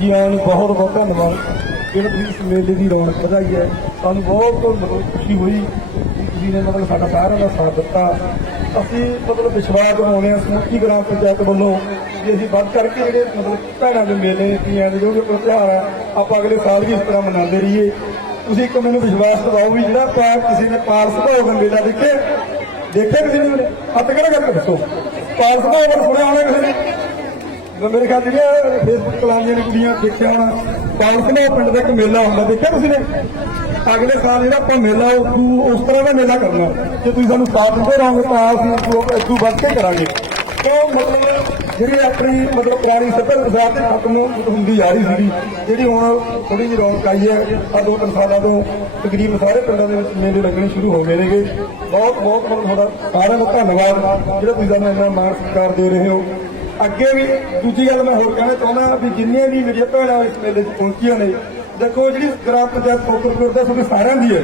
ਜੀ ਆਇਆਂ ਨੂੰ ਬਹੁਤ ਬਹੁਤ ਧੰਨਵਾਦ। ਜਿਹੜਾ ਤੁਸੀਂ ਇਸ ਮੇਲੇ ਦੀ ਰੌਣਕ ਵਧਾਈ ਹੈ, ਸਾਨੂੰ ਬਹੁਤ ਮਤਲਬ ਖੁਸ਼ੀ ਹੋਈ ਕਿ ਤੁਸੀਂ ਨੇ ਮਤਲਬ ਸਾਡਾ ਸਾਰਿਆਂ ਦਾ ਸਾਥ ਦਿੱਤਾ। ਅਸੀਂ ਮਤਲਬ ਵਿਸ਼ਵਾਸ ਦਿਵਾਉਂਦੇ ਹਾਂ ਸਮੁੱਚੀ ਗ੍ਰਾਮ ਪੰਚਾਇਤ ਵੱਲੋਂ ਕਿ ਅਸੀਂ ਵੱਧ ਕਰਕੇ ਜਿਹੜੇ ਮਤਲਬ ਭੈਣਾਂ ਦੇ ਮੇਲੇ, ਧੀਆਂ ਦੇ ਜੋ ਵੀ ਤਿਉਹਾਰ ਹੈ ਆਪਾਂ ਅਗਲੇ ਸਾਲ ਵੀ ਇਸ ਤਰ੍ਹਾਂ ਮਨਾਉਂਦੇ ਰਹੀਏ। ਤੁਸੀਂ ਇੱਕ ਮੈਨੂੰ ਵਿਸ਼ਵਾਸ ਦਿਵਾਓ ਵੀ ਜਿਹੜਾ ਪਿਆਰ ਕਿਸੇ ਨੇ ਪਾਰਸ ਸੁਭਾਅ ਦਾ ਮੇਲਾ ਦੇਖੇ ਦੇਖਿਆ ਕਿਸੇ ਨੇ? ਹੱਥ ਕਿਹੜਾ ਕਰਕੇ ਦੱਸੋ? ਪਾਰਸ ਸੁਭਾਅ ਸੁਣਿਆ ਹੋਣਾ ਕਿਸੇ ਨੇ? ਮੇਰੇ ਖਿਆਲ ਜਿਹੜੀਆਂ ਫੇਸਬੁੱਕ ਚਲਾਉਂਦੀਆਂ ਨੇ ਕੁੜੀਆਂ ਦੇਖਿਆ ਹੋਣਾ ਪਾਲਸ ਪਿੰਡ ਦਾ ਇੱਕ ਮੇਲਾ ਹੁੰਦਾ, ਦੇਖਿਆ ਤੁਸੀਂ ਨੇ? ਅਗਲੇ ਸਾਲ ਜਿਹੜਾ ਆਪਾਂ ਮੇਲਾ ਉਹ ਉਸ ਤਰ੍ਹਾਂ ਦਾ ਮੇਲਾ ਕਰਨਾ, ਜੇ ਤੁਸੀਂ ਸਾਨੂੰ ਸਾਥ ਦਿੰਦੇ ਰਹੋਗੇ ਤਾਂ ਅਸੀਂ ਇਦੋਂ ਵੱਧ ਕੇ ਕਰਾਂਗੇ। ਕਿਉਂ? ਮਤਲਬ ਜਿਹੜੀ ਆਪਣੀ, ਮਤਲਬ ਪੁਰਾਣੀ ਸੱਭਿਆਚਾਰ ਤੇ ਖਤਮ ਹੁੰਦੀ ਜਾ ਰਹੀ ਸੀਗੀ, ਜਿਹੜੀ ਹੁਣ ਥੋੜੀ ਜਿਹੀ ਰੌਣਕ ਆਈ ਹੈ ਆ ਦੋ ਤਿੰਨ ਸਾਲਾਂ ਤੋਂ ਤਕਰੀਬਨ ਸਾਰੇ ਪਿੰਡਾਂ ਦੇ ਵਿੱਚ ਮੇਲੇ ਲੱਗਣੇ ਸ਼ੁਰੂ ਹੋ ਗਏ ਨੇਗੇ। ਬਹੁਤ ਬਹੁਤ ਮਤਲਬ ਤੁਹਾਡਾ ਸਾਰਿਆਂ ਦਾ ਧੰਨਵਾਦ, ਜਿਹੜਾ ਤੁਸੀਂ ਸਾਨੂੰ ਇੰਨਾ ਮਾਣ ਸਤਿਕਾਰ ਦੇ ਰਹੇ ਹੋ। ਅੱਗੇ ਵੀ ਦੂਜੀ ਗੱਲ ਮੈਂ ਹੋਰ ਕਹਿਣਾ ਚਾਹੁੰਦਾ ਵੀ ਜਿੰਨੀਆਂ ਵੀ ਮੇਰੀਆਂ ਭੈਣਾਂ ਇਸ ਮੇਲੇ 'ਚ ਪਹੁੰਚੀਆਂ ਨੇ, ਦੇਖੋ ਜਿਹੜੀ ਗ੍ਰਾਮ ਪੰਚਾਇਤ ਕੋਕਰਪੁਰ ਦਾ ਸਾਡੇ ਸਾਰਿਆਂ ਦੀ ਹੈ।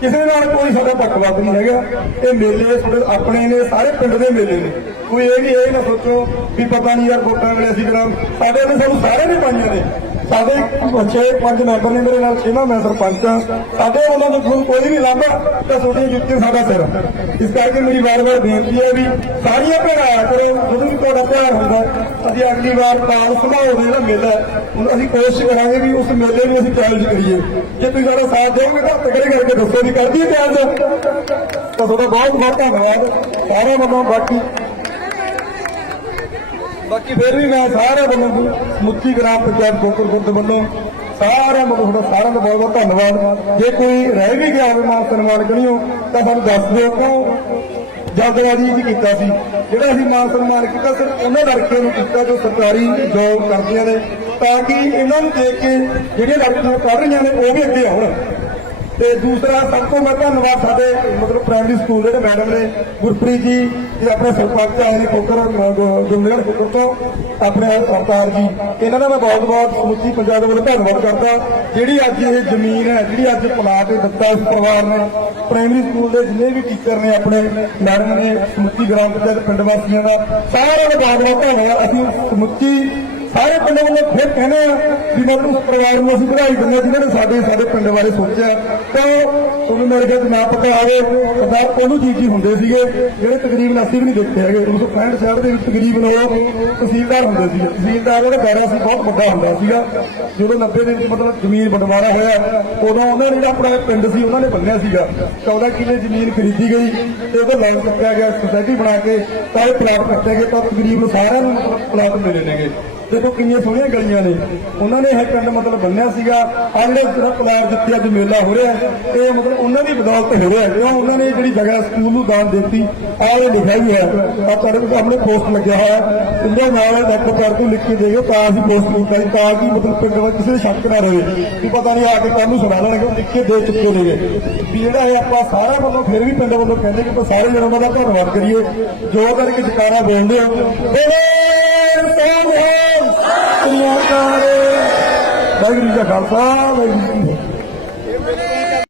ਕਿਸੇ ਨਾਲ ਕੋਈ ਸਾਡਾ ਪੱਖਪਾਤ ਨਹੀਂ ਹੈਗਾ। ਇਹ ਮੇਲੇ ਸਾਡੇ ਆਪਣੇ ਨੇ, ਸਾਰੇ ਪਿੰਡ ਦੇ ਮੇਲੇ ਨੇ। ਕੋਈ ਇਹ ਵੀ ਇਹ ਨਾ ਸੋਚੋ ਵੀ ਪਤਾ ਨਹੀਂ ਯਾਰ ਵੋਟਾਂ ਵੇਲੇ ਅਸੀਂ ਗ੍ਰਾਮ ਸਾਡੇ ਨੇ ਸਾਨੂੰ ਸਾਰਿਆਂ ਨੇ ਪਾਈਆਂ ਨੇ। ਸਾਡੇ ਛੇ ਪੰਜ ਮੈਂਬਰ ਨੇ ਮੇਰੇ ਨਾਲ ਛੇਵਾਂ ਮੈਂ ਸਰਪੰਚ ਹਾਂ। ਸਾਡੇ ਉਹਨਾਂ ਨੂੰ ਤੁਹਾਨੂੰ ਕੋਈ ਨਹੀਂ ਲਾਂਭਾ, ਤਾਂ ਤੁਹਾਡੀਆਂ ਜੁੱਤੀਆਂ ਸਾਡਾ ਸਿਰ। ਇਸ ਕਰਕੇ ਮੇਰੀ ਵਾਰ-ਵਾਰ ਬੇਨਤੀ ਹੈ ਵੀ ਸਾਰੀਆਂ ਭੈਣਾਂ ਕਰੋ, ਜਦੋਂ ਵੀ ਤੁਹਾਡਾ ਪਿਆਰ ਹੁੰਦਾ, ਅਸੀਂ ਅਗਲੀ ਵਾਰ ਤਾਲ ਸੰਭਾਲ ਦੇ ਜਿਹੜਾ ਮੇਲਾ ਅਸੀਂ ਕੋਸ਼ਿਸ਼ ਕਰਾਂਗੇ ਵੀ ਉਸ ਮੇਲੇ ਨੂੰ ਅਸੀਂ ਚੈਲੰਜ ਕਰੀਏ। ਜੇ ਤੁਸੀਂ ਸਾਡਾ ਸਾਥ ਦਿਓਗੇ ਤਾਂ ਤਕੜੇ ਕਰਕੇ ਦੱਸੋ ਵੀ ਕਰਦੀ ਹੈ ਚੈਲੰਜ ਤਾਂ ਤੁਹਾਡਾ ਬਹੁਤ ਬਹੁਤ ਧੰਨਵਾਦ। ਸਾਰਿਆਂ ਵੱਲੋਂ ਬਾਕੀ ਬਾਕੀ ਫਿਰ ਵੀ ਮੈਂ ਸਾਰਿਆਂ ਵੱਲੋਂ ਸਮੁੱਚੀ ਗ੍ਰਾਮ ਪੰਚਾਇਤ ਗੋਕਰਪੁਰ ਦੇ ਵੱਲੋਂ ਸਾਰਿਆਂ ਵੱਲੋਂ ਤੁਹਾਡਾ ਸਾਰਿਆਂ ਦਾ ਬਹੁਤ ਬਹੁਤ ਧੰਨਵਾਦ। ਜੇ ਕੋਈ ਰਹਿ ਵੀ ਗਿਆ ਹੋਵੇ ਮਾਨ ਸਨਮਾਨ ਕਰਿਓ ਤਾਂ ਸਾਨੂੰ ਦੱਸ ਦਿਓ ਕਿਉਂ ਜਲਦਬਾਜ਼ੀ ਵੀ ਕੀਤਾ ਸੀ। ਜਿਹੜਾ ਅਸੀਂ ਮਾਨ ਸਨਮਾਨ ਕੀਤਾ ਸਿਰਫ ਉਹਨਾਂ ਲੜਕੀਆਂ ਨੂੰ ਕੀਤਾ ਜੋ ਸਰਕਾਰੀ ਜੋਬ ਕਰਦੀਆਂ ਨੇ, ਤਾਂ ਕਿ ਇਹਨਾਂ ਨੂੰ ਦੇਖ ਕੇ ਜਿਹੜੀਆਂ ਲੜਕੀਆਂ ਪੜ੍ਹ ਰਹੀਆਂ ਨੇ, ਉਹ ਵੀ ਅੱਗੇ ਆਉਣ। ਤੇ ਦੂਸਰਾ ਸਭ ਤੋਂ ਮੈਂ ਧੰਨਵਾਦ ਸਾਡੇ ਮਤਲਬ ਪ੍ਰਾਇਮਰੀ ਸਕੂਲ ਦੇ ਮੈਡਮ ਨੇ, ਗੁਰਪ੍ਰੀਤ ਜੀ ਤੇ ਆਪਣੇ ਸਰਪੰਚ ਆਏ ਨੇ ਕੋਕਰ ਗੁਰਮੇਲ ਕੋਕਰ ਤੋਂ, ਆਪਣੇ ਅਵਤਾਰ ਜੀ। ਇਹਨਾਂ ਦਾ ਮੈਂ ਬਹੁਤ ਬਹੁਤ ਸਮੁੱਚੀ ਪੰਜਾਬ ਵੱਲੋਂ ਧੰਨਵਾਦ ਕਰਦਾ। ਜਿਹੜੀ ਅੱਜ ਇਹ ਜ਼ਮੀਨ ਹੈ, ਜਿਹੜੀ ਅੱਜ ਪਲਾਟ ਦਿੱਤਾ ਇਸ ਪਰਿਵਾਰ ਨੇ ਪ੍ਰਾਇਮਰੀ ਸਕੂਲ ਦੇ ਜਿੰਨੇ ਵੀ ਟੀਚਰ ਨੇ ਆਪਣੇ ਮੈਡਮ ਨੇ, ਸਮੁੱਚੀ ਗ੍ਰਾਮ ਪੰਚਾਇਤ ਪਿੰਡ ਵਾਸੀਆਂ ਦਾ, ਸਾਰਿਆਂ ਦਾ ਬਹੁਤ ਬਹੁਤ ਧੰਨਵਾਦ। ਅਸੀਂ ਸਮੁੱਚੀ ਸਾਰੇ ਪਿੰਡ ਵੱਲੋਂ ਫਿਰ ਕਹਿੰਦੇ ਆ ਵੀ ਮਤਲਬ ਉਸ ਪਰਿਵਾਰ ਨੂੰ ਅਸੀਂ ਵਧਾਈ ਦਿੰਦੇ ਹਾਂ, ਜਿਨ੍ਹਾਂ ਨੇ ਸਾਡੇ ਸਾਡੇ ਪਿੰਡ ਬਾਰੇ ਸੋਚਿਆ। ਤਾਂ ਤੁਹਾਨੂੰ ਮੇਰੇ ਖਿਆਲ ਨਾ ਪਤਾ ਆਵੇ ਸਰਦਾਰ ਕੋਲੂ ਜੀ ਜੀ ਹੁੰਦੇ ਸੀਗੇ, ਜਿਹੜੇ ਤਕਰੀਬਨ ਅਸੀਂ ਵੀ ਨਹੀਂ ਦੇਖੇ ਹੈਗੇ। 1965 ਸਾਲ ਦੇ ਵਿੱਚ ਤਕਰੀਬਨ ਉਹ ਤਹਿਸੀਲਦਾਰ ਹੁੰਦੇ ਸੀ ਤਹਿਸੀਲਦਾਰ ਉਹਦਾ ਦਾਇਰਾ ਸੀ, ਬਹੁਤ ਵੱਡਾ ਹੁੰਦਾ ਸੀਗਾ। ਜਦੋਂ 90 ਦੇ ਵਿੱਚ ਮਤਲਬ ਜ਼ਮੀਨ ਬਟਵਾਰਾ ਹੋਇਆ, ਉਦੋਂ ਉਹਨਾਂ ਨੇ ਜਿਹੜਾ ਆਪਣਾ ਪਿੰਡ ਸੀ, ਉਹਨਾਂ ਨੇ ਬੰਨਿਆ ਸੀਗਾ। 14 ਕਿੱਲੇ ਜ਼ਮੀਨ ਖਰੀਦੀ ਗਈ ਤੇ ਉਹਦਾ ਲਾਈਨ ਕੱਟਿਆ ਗਿਆ ਸੋਸਾਇਟੀ ਬਣਾ ਕੇ ਤਾਂ ਇਹ ਪਲਾਟ ਕੱਟੇ ਗਏ, ਤਾਂ ਤਕਰੀਬਨ ਸਾਰਿਆਂ ਨੂੰ ਪਲਾਟ ਮਿਲੇ ਨੇਗੇ। ਦੇਖੋ ਕਿੰਨੀਆਂ ਸੋਹਣੀਆਂ ਗਲੀਆਂ ਨੇ। ਉਹਨਾਂ ਨੇ ਇਹ ਪਿੰਡ ਮਤਲਬ ਬੰਨਿਆ ਸੀਗਾ। ਆ ਜਿਹੜਾ ਜਿਹੜਾ ਪਲਾਟ ਜਿੱਥੇ ਅੱਜ ਮੇਲਾ ਹੋ ਰਿਹਾ ਇਹ ਮਤਲਬ ਉਹਨਾਂ ਦੀ ਬਦੌਲਤ ਹੋ ਰਿਹਾ ਕਿਉਂ ਉਹਨਾਂ ਨੇ ਜਿਹੜੀ ਜਗ੍ਹਾ ਸਕੂਲ ਨੂੰ ਦਾਨ ਦਿੱਤੀ ਆ ਇਹ ਲਿਖਿਆ ਵੀ ਹੈ। ਆ ਤੁਹਾਡੇ ਸਾਹਮਣੇ ਪੋਸਟ ਲੱਗਿਆ ਹੋਇਆ ਇਹਦੇ ਨਾਲ ਡਾਕਟਰ ਕਰ ਲਿਖ ਕੇ ਦੇਗੇ ਤਾਂ ਅਸੀਂ ਪੋਸਟ ਕੀਤਾ ਤਾਂ ਕਿ ਮਤਲਬ ਪਿੰਡ ਵਿੱਚ ਕਿਸੇ ਸ਼ੱਕ ਨਾ ਰਹੇ। ਕਿ ਪਤਾ ਨਹੀਂ ਆ ਕੇ ਕੱਲ ਨੂੰ ਸੁਣਾ ਲੈਣਗੇ, ਲਿਖ ਕੇ ਦੇ ਚੁੱਕੇ ਨੇਗੇ। ਵੀ ਜਿਹੜਾ ਇਹ ਆਪਾਂ ਸਾਰਾ ਵੱਲੋਂ, ਫਿਰ ਵੀ ਪਿੰਡ ਵੱਲੋਂ ਕਹਿੰਦੇ ਕਿ ਆਪਾਂ ਸਾਰੇ ਜਣਾਂ ਦਾ ਧੰਨਵਾਦ ਕਰੀਏ। ਜੋ ਕਰਕੇ ਜਕਾਰਾ ਬੋਲਦੇ ਹੋ। ਬੋਲੇ ਸੋਹਣ ਜੀ ਕਾ ਖਾਲਸਾ ਵਾਹਿਗੁਰੂ ਜੀ ਕੀ ਫਤਿਹ